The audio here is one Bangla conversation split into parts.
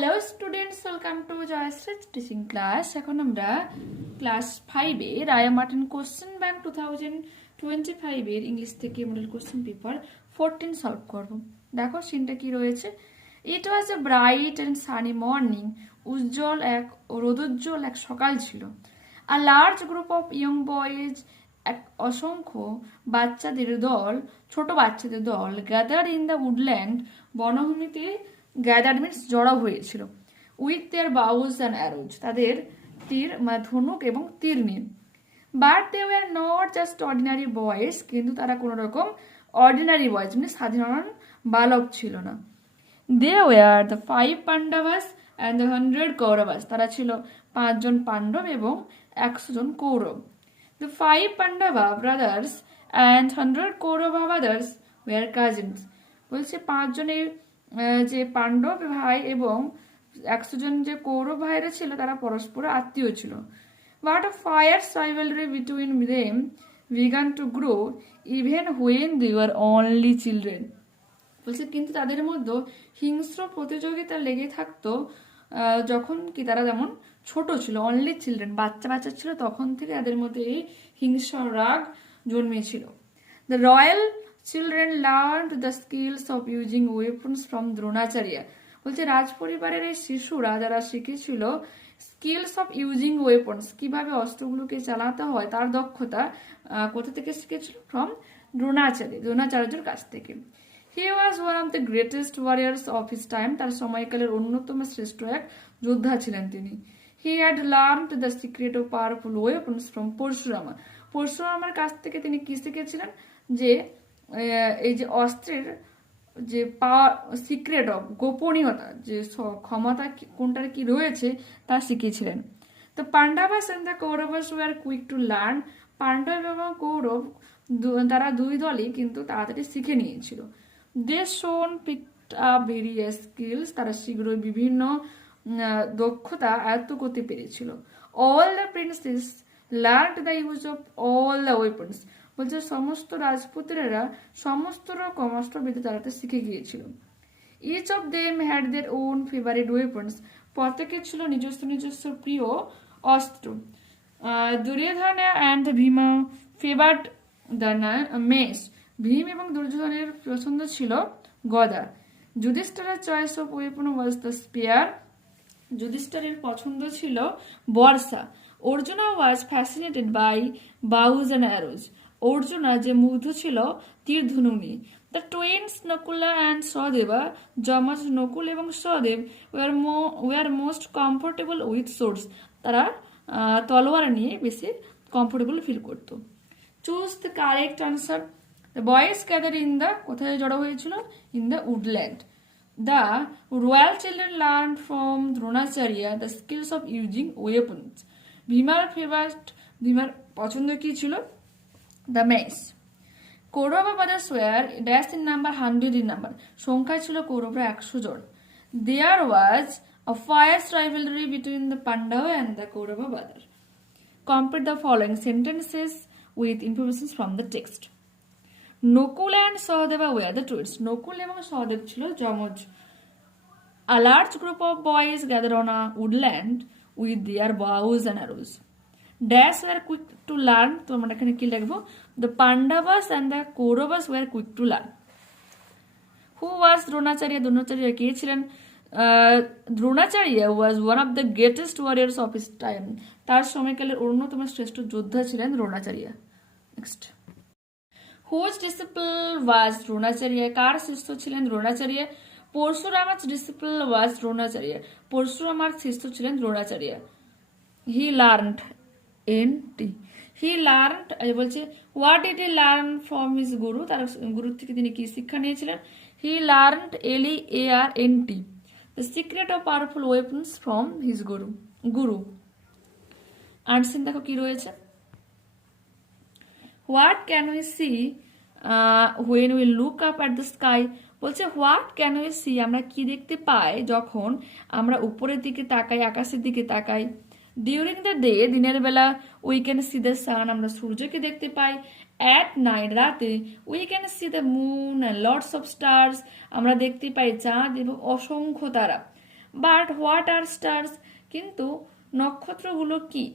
Hello students, welcome to Jayashree teaching class. এখন আমরা ক্লাস 5-এর রায়া মার্টিন কোশ্চেন ব্যাংক 2025 এর ইংলিশ থেকে মডেল কোশ্চেন পেপার 14 সলভ করব। দেখো সিনটা কি রয়েছে। It was a bright and sunny morning. রোদোজ্জ্বল এক সকাল ছিল। A large group of young boys, এক অসংখ্য ছোট বাচ্চাদের দল গ্যাদার ইন দ্য উডল্যান্ড, বনভূমিতে গ্যাদার মিন্স জড়ো হয়েছিল। With their bows and arrows, তাদের ধনুক এবং তীর নিয়ে। But they were not just ordinary boys, কিন্তু তারা কোনো রকম অর্ডিনারি বয়েজ মানে সাধারণ বালক ছিল না। They were the 5 Pandavas and the 100 Kauravas, তারা ছিল 5 জন পাণ্ডব এবং 100 জন Kaurava. The 5 Pandava brothers and 100 Kaurava brothers were cousins. বলছে 5 জনের যে পাণ্ডব ভাই এবং 100 জন যে কৌরব ভাইরা ছিল তারা পরস্পর আত্মীয় ছিল। But a fierce rivalry between them began to grow even when they were only children. বলছে কিন্তু তাদের মধ্যে হিংস্র প্রতিযোগিতা লেগে থাকতো যখন কি তারা যেমন ছোট ছিল, অনলি চিলড্রেন, বাচ্চা ছিল, তখন থেকে তাদের মধ্যে এই হিংস্র রাগ জন্মেছিল। The royal children learn the skills of using weapons from Dronacharya. বলছে রাজপরিবারের এই শিশুরা যারা শিখেছিল স্কিলস অফ ইউজিং ওয়েপন্স, কিভাবে অস্ত্রগুলোকে চালাতে হয় তার দক্ষতা কোথা থেকে শিখেছিল? ফ্রম দ্রোণাচার্যের কাছ থেকে। He was one of the greatest warriors of his time. তার সময়কালের অন্যতম শ্রেষ্ঠ এক যোদ্ধা ছিলেন তিনি। He had learned the secret of powerful weapons from পরশুরামা। পরশুরামার কাছ থেকে তিনি কি শিখেছিলেন? যে এই যে অস্ত্রের যে পাওয়ার, সিক্রেট অফ গোপনীয়তা, যে ক্ষমতা কোনটার কি রয়েছে তা শিখিয়েছিলেন। তো Pandavas and the Kauravas were quick to learn. Pandava এবং কৌরব তারা দুই দলই কিন্তু তাড়াতাড়ি শিখে নিয়েছিল। দে শোন পিকড আপ ভেরিয়াস স্কিলস, তারা শীঘ্রই বিভিন্ন দক্ষতা আয়ত্ত করতে পেরেছিল। All the princes learn the use of all the weapons. বলছে সমস্ত রাজপুত্রেরা সমস্ত রকম অস্ত্রবিদ্যা চালাতে শিখে গিয়েছিল। Each of them had their own favourite weapons. প্রত্যেকের ছিল নিজস্ব প্রিয় অস্ত্র। Duryodhana and Bhima favoured the mace. Bhima এবং দুর্যোধনের পছন্দ ছিল গদা। যুধিষ্ঠিরের choice of weapon was the spear. যুধিষ্ঠিরের পছন্দ ছিল বর্ষা। Arjuna was fascinated by bows and arrows. Arjuna যে মুগ্ধ ছিল তীর ধনুক নিয়ে। The twins Nakula and Sahadeva, যমজ নকুল এবং Sahadev war most comfortable with source. তারা তলোয়ার নিয়ে বেশি কমফোর্টেবল ফিল করতো। Choose the correct answer. The boys gathered in the কোথায় জড়ো হয়েছিল? In the woodland. The royal children learned from Dronacharya the skills of using weapons. ভীমার পছন্দ কি ছিল? The mace. Kaurava brothers were dash in number, 100 in number. সংখ্যায় ছিল কৌরবরা 100 জন। There was a fierce rivalry between the Pandava and the Kaurava brothers. Complete the following sentences with information from the text. Nakula and Sahadeva were the twins. Nakula এবং সহদেব ছিল যমজ। A large group of boys gather on a woodland with their bows and arrows. Dash were quick to learn, তো আমরা এখানে কি লিখবো? The Pandavas and the Kauravas were quick to learn. Who was Dronacharya? Dronacharya কে ছিলেন? Dronacharya was one of the greatest warriors of his time. তার সময়কালের অন্যতম শ্রেষ্ঠ যোদ্ধা ছিলেন Dronacharya. Next, whose disciple was Dronacharya? কার শিষ্য ছিলেন দ্রোণাচার্য? পরশুরামার ডিসিপল ওয়াজ দ্রোণাচার্য। পরশুরামার শিষ্য ছিলেন দ্রোণাচার্য। হি লার্নড এনটি। হি লার্নড বলছে what did he learn from his guru? তার গুরু থেকে তিনি কি শিক্ষা নিয়েছিলেন? He learned LEARNT the secret of powerful weapons from his guru. Unseen দেখো কি রয়েছে। What can we see when we look up at the sky? বলছে হোয়াট ক্যান উই সি, আমরা কি দেখতে পাই যখন আমরা উপরের দিকে তাকাই, আকাশের দিকে তাকাই। ডিউরিং দ্য ডে, দিনের বেলা we can see the sun, আমরা সূর্যকে দেখতে পাই। অ্যাট নাইট, রাতে we can see the moon and lots of stars, আমরা দেখতে পাই চাঁদ এবং অসংখ্য তারা। বাট হোয়াট আর স্টার্স, কিন্তু নক্ষত্রগুলো কি?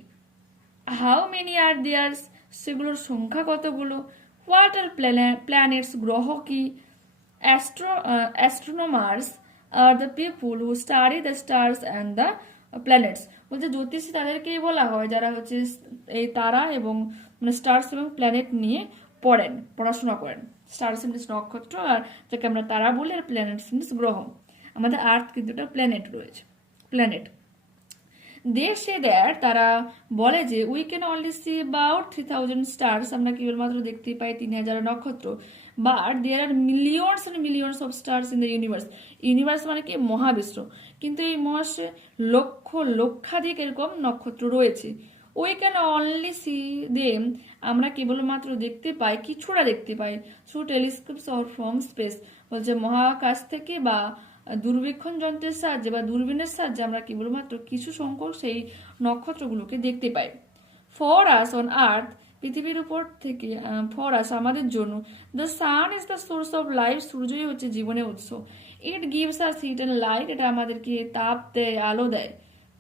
হাউ মেনি আর দেয়ার্স, সেগুলোর সংখ্যা কতগুলো? হোয়াট আর প্ল্যানেটস, গ্রহ কি? Astronomers are the people who study the stars and the planets. বলছে জ্যোতিষী তাদেরকেই বলা হয় যারা হচ্ছে এই তারা এবং মানে স্টার্স এবং প্ল্যানেট নিয়ে পড়াশোনা করেন। স্টার্স মিনস নক্ষত্র, আর যাকে আমরা তারা বলি, আর প্ল্যানেটস মিনস গ্রহ। আমাদের আর্থ কিন্তু একটা প্ল্যানেট রয়েছে, প্ল্যানেট। দে সে দ্যাট, তারা বলে যে we can only see about 3000 stars, আমরা কেবলমাত্র দেখতে পাই 3000 নক্ষত্র। But there are millions and millions of stars in the universe. Universe মানে কি? মহাবিশ্ব। কিন্তু এই মহাবিশ্বে লক্ষ লক্ষাধিক এরকম নক্ষত্র রয়েছে। We can only C them, আমরা কেবলমাত্র দেখতে পাই, কিছুটা দেখতে পাই, থ্রু টেলিস্কোপস অর ফ্রম স্পেস। বলছে মহাকাশ থেকে বা দূরবীক্ষণ যন্ত্রের সাহায্যে বা দূরবীনের সাহায্যে আমরা কেবলমাত্র কিছু সংখ্যক সেই নক্ষত্রগুলোকে দেখতে পাই। ফর আস অন আর্থ, পৃথিবীর উপর থেকে, ফর আস আমাদের জন্য, the sun is the source of life, সূর্যই হচ্ছে জীবনের উৎস। It gives us heat and light, এটা আমাদেরকে তাপ দেয়, আলো দেয়।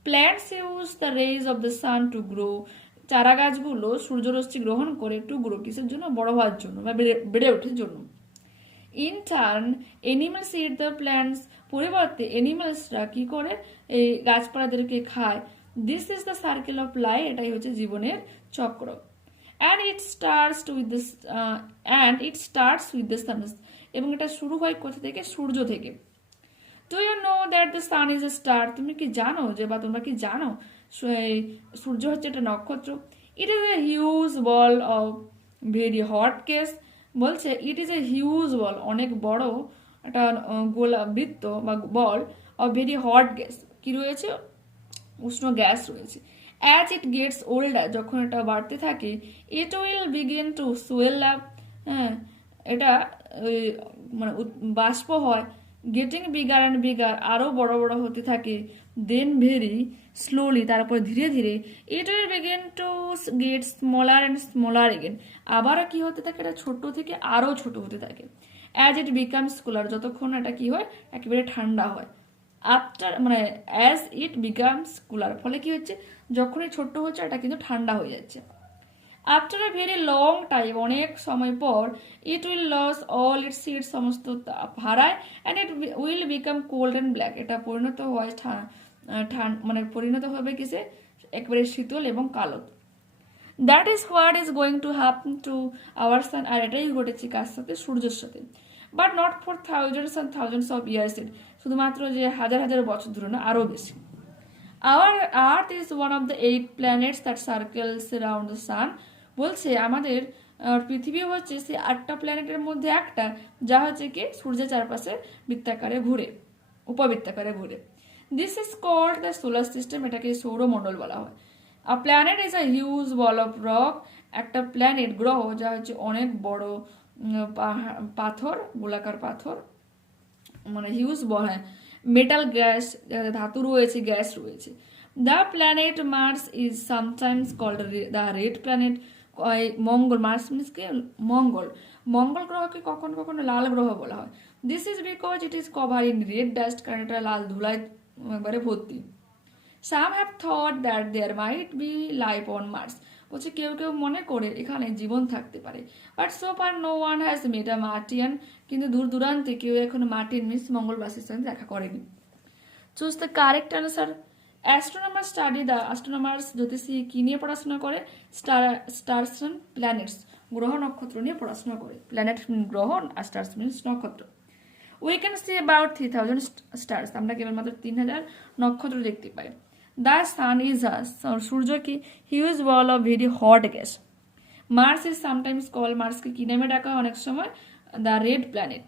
Plants use the rays of the sun to grow, চারা গাছগুলো সূর্যরশ্মি গ্রহণ করে টু গ্রো, কিসের জন্য? বড় হওয়ার জন্য বা বেড়ে ওঠার জন্য। In turn animals eat the plants, পরিবর্তে এনিমালসরা কি করে? এই গাছপালাদেরকে খায়। This is the circle of life, এটাই হচ্ছে জীবনের চক্র। And it starts with the sun, এবং এটা শুরু হয় কোথা থেকে? সূর্য থেকে। Do you know that the sun is a star, তুমি কি জানো যে, বা তোমরা কি জানো সূর্য হচ্ছে একটা নক্ষত্র? It is a huge ball of very hot gas, বলছে ইট ইজ এ হিউজ বল, অনেক বড় একটা গোলা বৃত্ত বা বল অফ ভেরি হট গ্যাস, কি রয়েছে? উষ্ণ গ্যাস রয়েছে। অ্যাজ ইট গেটস ওল্ডার, যখন এটা বাড়তে থাকে, it will begin to swell up, হ্যাঁ, এটা মানে বাষ্প হয়। গেটিং বিগার অ্যান্ড বিগার, আরও বড় বড় হতে থাকে। দেন ভেরি স্লোলি, তারপর ধীরে ধীরে, ইট will begin to get smaller and smaller again, আবারও কি হতে থাকে? এটা ছোট থেকে আরও ছোট হতে থাকে। অ্যাজ ইট বিকামস কুলার, যতক্ষণ এটা কি হয়? একেবারে ঠান্ডা হয়। আফটার মানে অ্যাজ ইট বিকামস কুলার, ফলে কি হচ্ছে? যখনই ছোট্ট হচ্ছে এটা কিন্তু ঠান্ডা হয়ে যাচ্ছে। After a very long time, অনেক সময় পর, it will loss all it's seeds, সমস্ত হারায়। And it will become cold and black, এটা পরিণত হয় মানে পরিণত হবে কিসে? একেবারে শীতল এবং কালো। That is what is going to happen to our sun, আর এটাই ঘটেছে কার সাথে? সূর্যের সাথে। But not for thousands and thousands of years, শুধুমাত্র যে হাজার হাজার বছর ধরে না, আরও বেশি। Our earth is one of the 8 planets that circles around the sun, বলছে আমাদের পৃথিবী হচ্ছে সেই 8টা প্ল্যানেটের মধ্যে একটা, যা হচ্ছে কি সূর্যের চারপাশে বৃত্তাকারে ঘুরে, উপবৃত্তাকারে ঘুরে। This is called the solar system, এটাকে সৌরমণ্ডল বলা হয়। A planet is a huge ball of rock, একটা প্ল্যানেট গ্রহ যা হচ্ছে অনেক বড় পাথর, গোলাকার পাথর, মানে হিউজ বল, হ্যাঁ, মেটাল গ্যাস, ধাতু রয়েছে, গ্যাস রয়েছে। The planet Mars is sometimes called the red planet, Mangal, Mars means কে? মঙ্গল। মঙ্গল গ্রহকে কখনো কখনো লাল গ্রহ বলা হয়। This is because it is cover in red dust, কারণ এটা লাল ধুলায় একবারে ভর্তি। Some have thought that there might be life on Mars, বলছে কেউ কেউ মনে করে এখানে জীবন থাকতে পারে। But so far no one has made a Martian, কিন্তু দূর দূরান্তে কেউ এখন মার্টিন মিনস মঙ্গলবাসীর সঙ্গে দেখা করেনি। Choose the correct answer. Astronomer study the, astronomers জ্যোতিষী কি নিয়ে পড়াশোনা করে? স্টার্স অ্যান্ড প্ল্যানেটস, গ্রহ নক্ষত্র নিয়ে পড়াশোনা করে। প্ল্যানেট গ্রহ আর স্টার্স মিনস নক্ষত্র। We can C about 3000 stars, আমরা কেবলমাত্র 3000 নক্ষত্র দেখতে পাই। দ্য সান ইজ আ, সূর্য কি? Huge ball of very hot gas. Mars is sometimes call, মার্সকে কি নামে ডাকা হয় অনেক সময়? The red planet.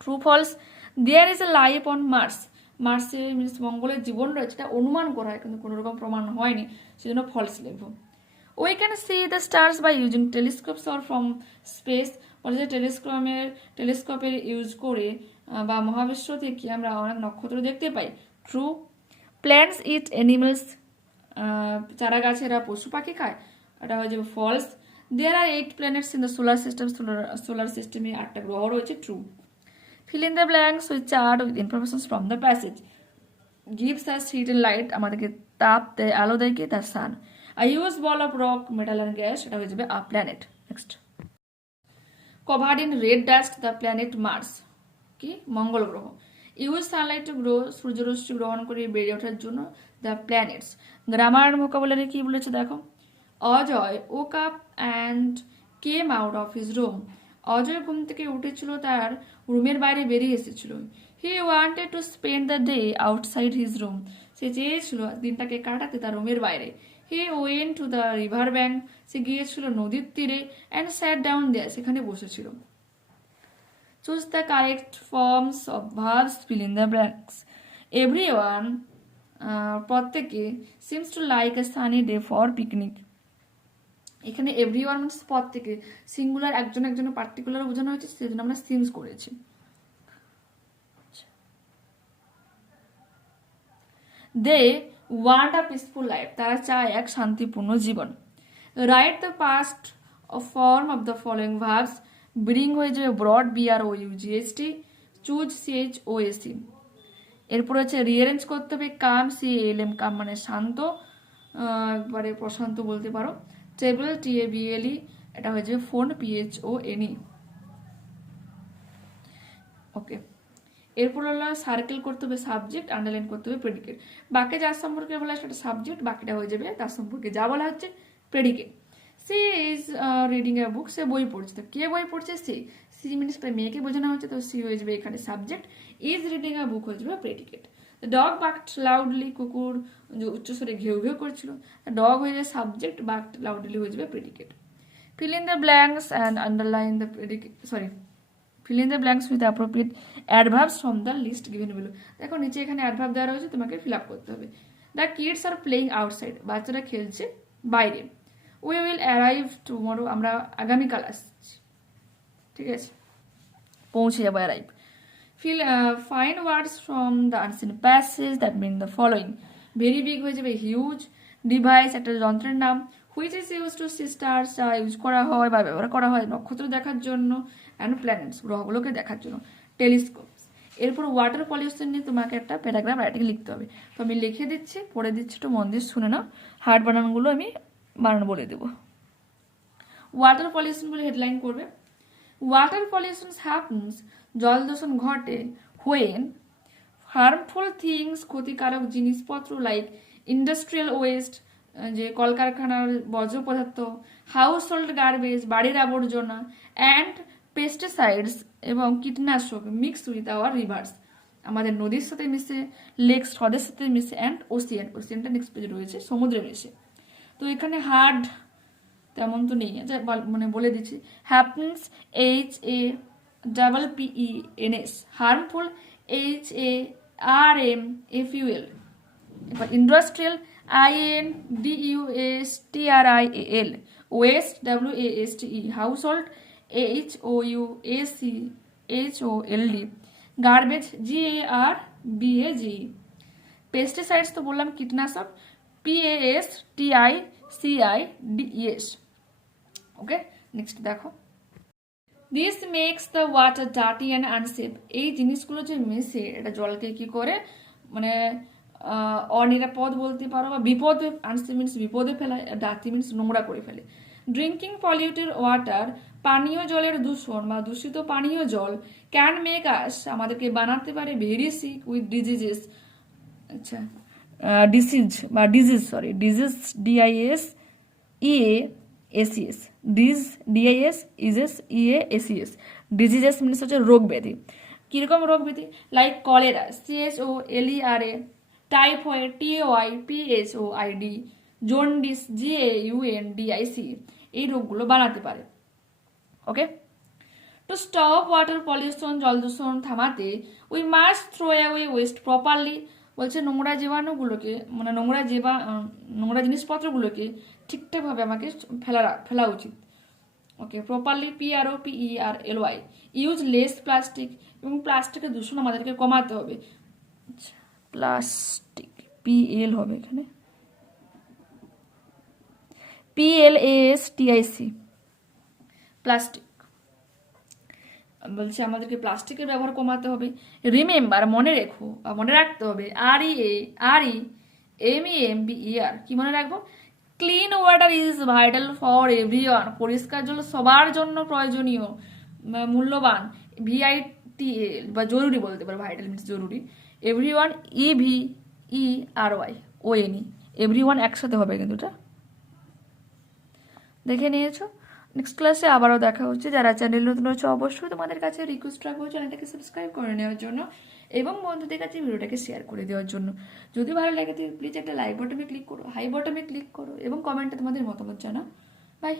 True false. There is a life on Mars, মার্সে মিনস মঙ্গলের জীবন রয়েছে, এটা অনুমান করা হয় কিন্তু কোনো রকম প্রমাণ হয়নি, সেজন্য ফলস লিখব। We can see the stars by using telescopes or from space, বলে যে টেলিস্কোপের ইউজ করে বা মহাবিশ্ব থেকে আমরা অনেক নক্ষত্র দেখতে পাই। ট্রু। প্ল্যান্টস ইট অ্যানিমালস, চারা গাছেরা পশু পাখি খায়, এটা হয়ে যাবে false. There are 8 planets in the solar system, solar সিস্টেমে 8টা গ্রহ রয়েছে। True. Fill in the blanks with chart with information from the passage, gives us heat and light, আমাদেরকে তাপ দেয়, আলো দেয় কি, তার সান। A huge ball of rock, metal and gas, এটা হয়ে যাবে a planet. Next, covered in red dust, the planet Mars, কি, মঙ্গল গ্রহ। Use sunlight to grow, সূর্যরশ্মি গ্রহণ করে বেড়ে ওঠার জন্য, the planets. গ্রামার ভোকাবুলারি কি বলেছে দেখো। Ajay woke up and came out of his room. Ajay ঘুম থেকে উঠেছিল, তার রুমের বাইরে বেরিয়ে এসেছিল। He wanted to spend the day outside his room. সে চেয়েছিল দিনটাকে কাটাতে তার রুমের বাইরে। He went to the river bank. সে গিয়েছিল নদীর তীরে and sat down there. সেখানে বসেছিল। Choose the correct forms of verbs, fill in the blanks. Everyone, প্রত্যেকে, seems to like a sunny day for picnic. এখানে এভরিওয়ান মিন্স প্রত্যেকে, সিঙ্গুলার একজন একজনের পার্টিকুলার বোঝানো হয়েছে, সেজন্য আমরা সিমস করেছি। They want a peaceful life, তারা চায় এক শান্তিপূর্ণ জীবন। Write the past form of the following verbs. Bring হয়ে যাবে ব্রড, BROUGHT, চুজ CHOAC। এরপর হচ্ছে রিঅ্যারেঞ্জ করতে হবে কাম, CALM, কাম মানে শান্ত, একবারে প্রশান্ত বলতে পারো। টেবল, TABLE, এটা হয়ে যাবে ফোন, PHONE। ওকে, এরপর হলো সার্কেল করতে হবে সাবজেক্ট, আন্ডারলাইন করতে হবে প্রেডিকেট। বাকি যার সম্পর্কে বলা সেটা সাবজেক্ট, বাকিটা হয়ে যাবে তার সম্পর্কে যা বলা হচ্ছে predicate. C is reading a বুক, সে বই পড়ছে। তো কে বই পড়ছে? সি মিনস মেয়েকে বোঝানো হচ্ছে, তো সি হয়ে যাবে এখানে সাবজেক্ট। ইজ রিডিং এ বুক হয়ে যাবে প্রেডিকেট। ডগ বার্কড লাউডলি, কুকুর উচ্চস্বরে ঘেউ ঘেউ করছিল। ডগ হয়ে যাবে সাবজেক্ট, বার্কড লাউডলি হয়ে যাবে predicate. Feel in the blanks and underline the predicate, fill in the blanks with appropriate adverbs from the list given below. দেখো নিচে এখানে অ্যাডভার্ব দেওয়া রয়েছে, তোমাকে ফিল আপ করতে হবে। The kids are playing outside, বাচ্চারা খেলছে বাইরে। উই উইল অ্যারাইভ টুমরো, আমরা আগামীকাল আসছি। ঠিক আছে, পৌঁছে যাবো, arrive. Find words from the unseen passage that mean the following. Very big হয়ে যাবে হিউজ। ডিভাইস একটা যন্ত্রের নাম। Which is use to see stars, যা ইউজ করা হয় বা ব্যবহার করা হয় নক্ষত্র দেখার জন্য। অ্যান্ড প্ল্যানেটস, গ্রহগুলোকে দেখার জন্য। টেলিস্কোপস। এরপর ওয়াটার পলিউশন নিয়ে তোমাকে একটা প্যারাগ্রাফ রাইটিং লিখতে হবে। তো আমি লিখে দিচ্ছি, পড়ে দিচ্ছি, একটু মন দিয়ে শুনে নাও। হার্ড বানানগুলো আমি বানান বলে দেবো। ওয়াটার পলিউশন বলে হেডলাইন করবে। ওয়াটার পলিউশন হ্যাপেন্স, জল দূষণ ঘটে। হোয়েন হার্মফুল থিংস, ক্ষতিকারক জিনিসপত্র, লাইক ইন্ডাস্ট্রিয়াল ওয়েস্ট, যে কলকারখানার বর্জ্য পদার্থ। হাউস হোল্ড গার্বেজ, বাড়ির আবর্জনা। অ্যান্ড পেস্টিসাইডস, এবং কীটনাশক। মিক্স উইথ আওয়ার রিভার্স, আমাদের নদীর সাথে মিশে। লেকস, হ্রদের সাথে মিশে। অ্যান্ড ওসিয়ান, ওসিয়ানটা নেক্সট পেজে রয়েছে, সমুদ্রে মিশে। তো এখানে হার্ড তেমন তো নেই, মানে বলে দিচ্ছি। Happens, HAPPENS। Harmful, HARMFUL। এবার industrial, INDUSTRIAL। Waste, WASTE। Household, HOUSEHOLD। Garbage, GARBAGE। Pesticides তো বললাম, কীটনাশক, PASTICIDES। ওকে, নেক্সট দেখো। This makes the water dirty and unsafe. এই জিনিসগুলো যে মেশে, এটা জলকে কি করে, মানে অনিরাপদ বলতে পারো, বা বিপদে, আনসেফ মিনস বিপদে ফেলায়, ডার্টি মিনস নোংরা করে ফেলে। ড্রিঙ্কিং পলিউটেড ওয়াটার, পানীয় জলের দূষণ বা দূষিত পানীয় জল। ক্যান মেক আস, আমাদেরকে বানাতে পারে, ভেরি সিক উইথ ডিজিজেস। আচ্ছা, disease, disease, DISEASES, DISEASES। Diseases means হচ্ছে রোগ ব্যাধি। কিরকম রোগ ব্যাধি? Like cholera, CHOLERA। Typhoid, TOIPHOID। Jaundice, JAUNDIC। এই রোগগুলো বানাতে পারে। Okay, to stop water pollution, জল দূষণ থামাতে, we must throw away waste properly. বলছে নোংরা জীবাণুগুলোকে, মানে নোংরা জিনিসপত্রগুলোকে ঠিকঠাকভাবে আমাকে ফেলা উচিত। Okay, properly, PROPERLY। Use less plastic, এবং প্লাস্টিকের দূষণ আমাদেরকে কমাতে হবে। আচ্ছা, প্লাস্টিক, PL হবে এখানে, PLASTIC, প্লাস্টিক। বলছে আমাদেরকে প্লাস্টিকের ব্যবহার কমাতে হবে। রিমেম্বার, মনে রেখো বা মনে রাখতে হবে, REMEMBER, কি মনে রাখবো? Clean water is vital for everyone, পরিষ্কার জল সবার জন্য প্রয়োজনীয়, মূল্যবান। VITAL বা জরুরি বলতে পারো, ভাইটাল মিনস জরুরি। এভরিওয়ান, EVERYONE, এভরিওয়ান একসাথে হবে কিন্তু এটা। দেখে নিয়েছো? নেক্সট ক্লাসে আবারও দেখা হচ্ছে। যারা চ্যানেল নতুন হচ্ছে অবশ্যই তোমাদের কাছে রিকোয়েস্ট রাখবো চ্যানেলটাকে সাবস্ক্রাইব করে নেওয়ার জন্য এবং বন্ধুদের কাছে ভিডিওটাকে শেয়ার করে দেওয়ার জন্য। যদি ভালো লাগে প্লিজ একটা লাইক বাটনে ক্লিক করো, হাই বাটনে ক্লিক করো এবং কমেন্টে তোমাদের মতামত জানাও। বাই।